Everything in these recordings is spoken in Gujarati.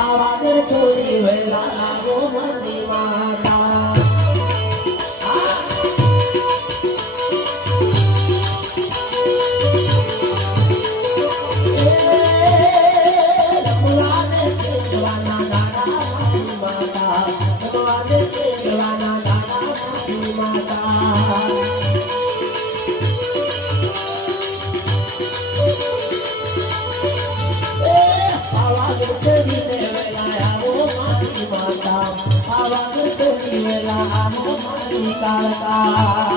પાવાગઢ છોડી વેલા આવો મારી માતા માતા કાળકા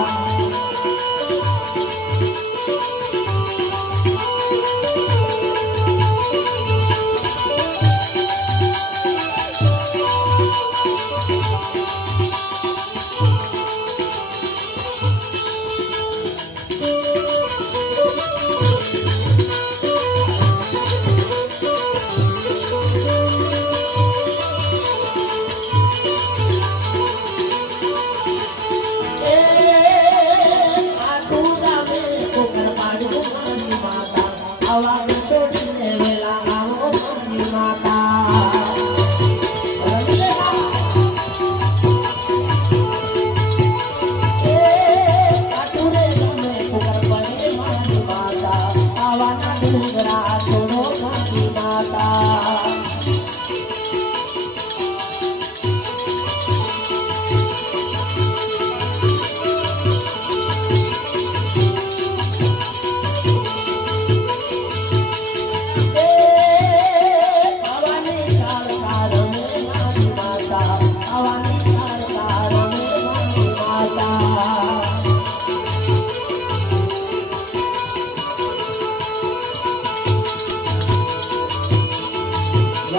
માતા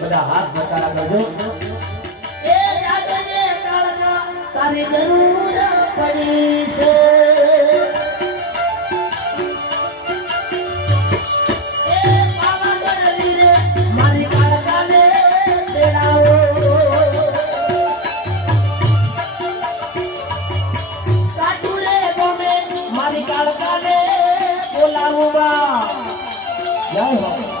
બધા હાથ બતારા કરજો તારી જરૂર પડી છે. મારી કાળકાને બોલાવો બા જય હો.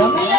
Háblame.